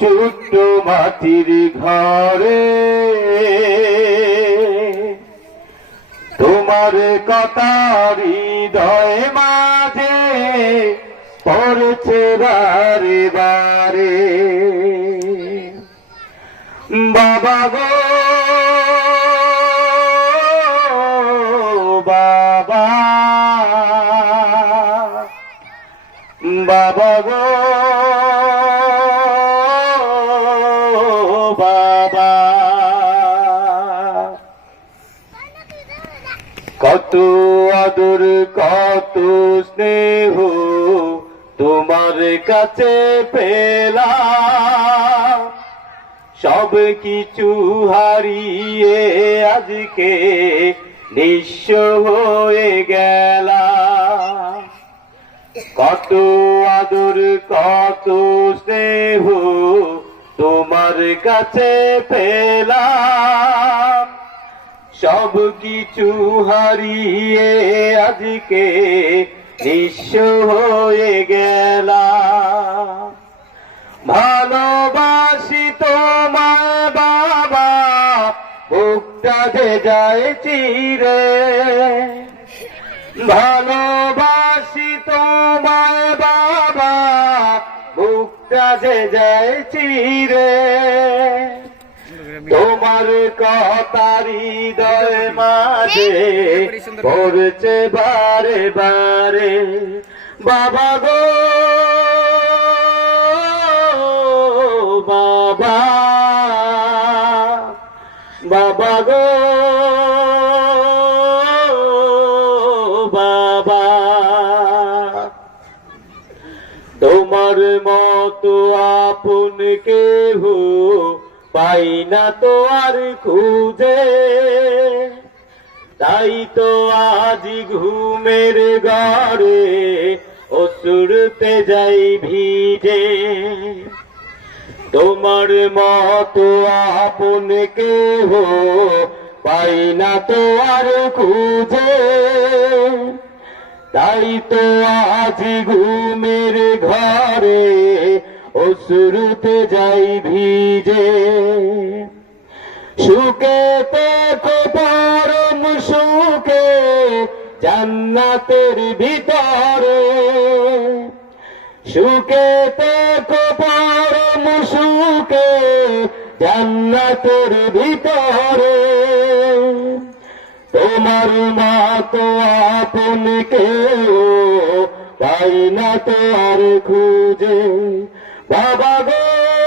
ছোট্ট মাটির ঘরে। তোমার কথা হৃদয় মাঝে পড়ছে বারে বারে। বাবা গো, বাবা। বাবা গো। কত আদর, কত স্নেহ তোমার কাছে পেলাম। সব কিছু হারিয়ে আজকে নিঃস্ব হয়ে গেলাম। কত আদর, কত স্নেহ তোমার কাছে পেলাম। সব কিছু হারিয়ে আজকে নিঃস্ব হয়ে গেলাম। ভালোবাসি তোমার বাবা, বুকটা যে যায় চিরে। ভালোবাসি তোমায় বাবা, বুকটা যে যায় চিরে। তোমার কথার হৃদয় মাঝে পড়ছে বারে বারে। বাবা গো বাবা বাবা গো বাবা। তোমার মতো আপন কেহ পাই না তো আর খুঁজে। তাই তো আজ ঘুমের ঘরে অসুরতে যাই ভিজে। তোমার মতো আপন কেহ পাই না তো আর খুঁজে। তাই তো আজ ঘুমের ঘরে অসুরতে যাই ভিজে। সুখে তো পরম সুখে, জান্নাতের ভিতরে। সুখে তো পরম সুখে, জান্নাতের ভিতরে। তোমার মতো আপন কেউ পাই না তো আর খুঁজে। বাবা গো